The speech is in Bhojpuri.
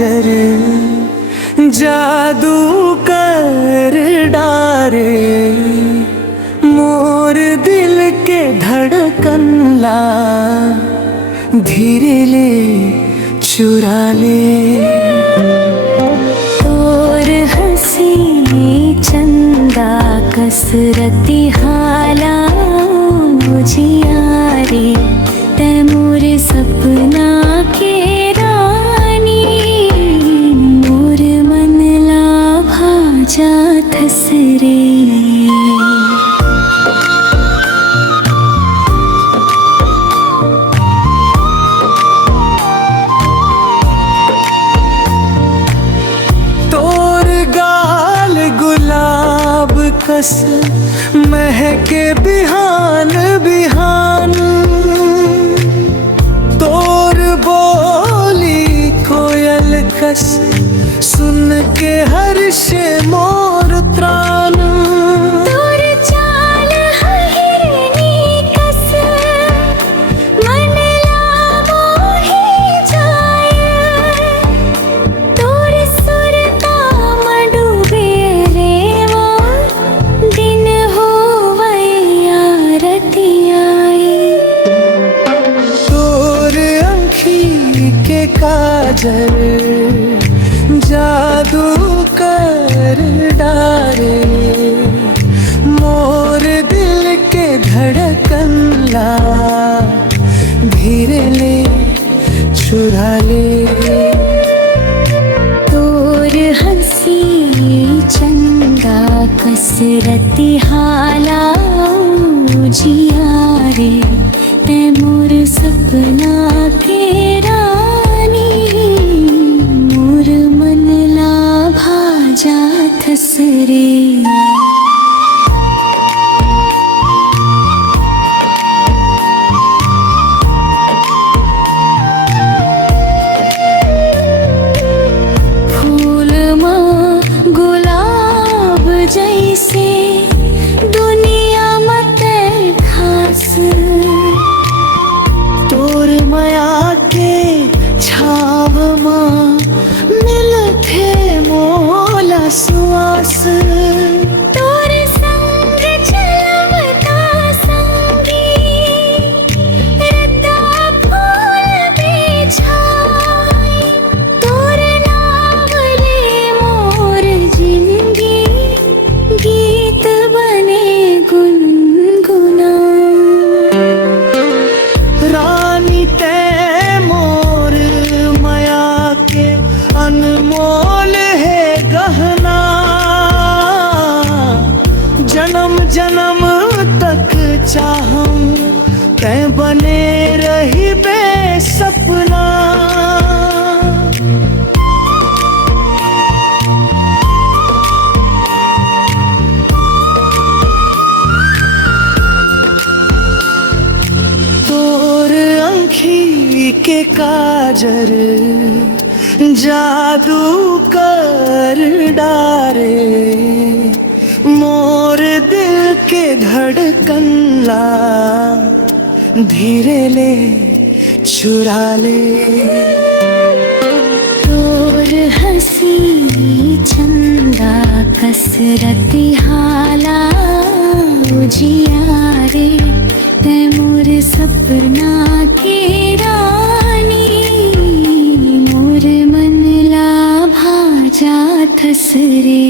काजर जादू कर डारे, मोर दिल के धड़कन ला धीरे ले चुरा ले। और हंसी चंदा कसरती हाला जियारे, तैमूर सपना के रानी, मोर मन ला भाजा थसरे। कस महके बिहान बिहान, तोर बोली कोयल कस सुन के हर्ष मोर त्राण। तोर चाल हिरनी कस मन ला मोहि जाए, तोर सुर ताम डूबे रे दिन होवैया रतियाए। तोर आँखी के काजल जादू कर डारे, मोर दिल के धड़कन ला धीरे ले चुरा ले। तोर हंसी चंदा कसरती हाला जियारे, तैमूर सपना के रानी, मोर मन ला भाजा थसरे। जैसे दुनिया मत खास, तोर माया के छाव माँ मिलथे मोला सुआस। तोर संग चलवता संगी रता फूल बिछाई, तोर नाम ले मोर जिंदगी गीत बने गुनगुना। रानी ते मोर माया के अनमोल है गहना, जन्म जन्म तक चाहम तै बने रही बेसपना। के काजर जादू कर डारे, मोर दिल के धड़कन ला धीरे ले चुरा ले। तोर हंसी चंदा कसरती हाला जियारे, तैमूर सपना के रानी, मोर मन ला भाजा थसरे।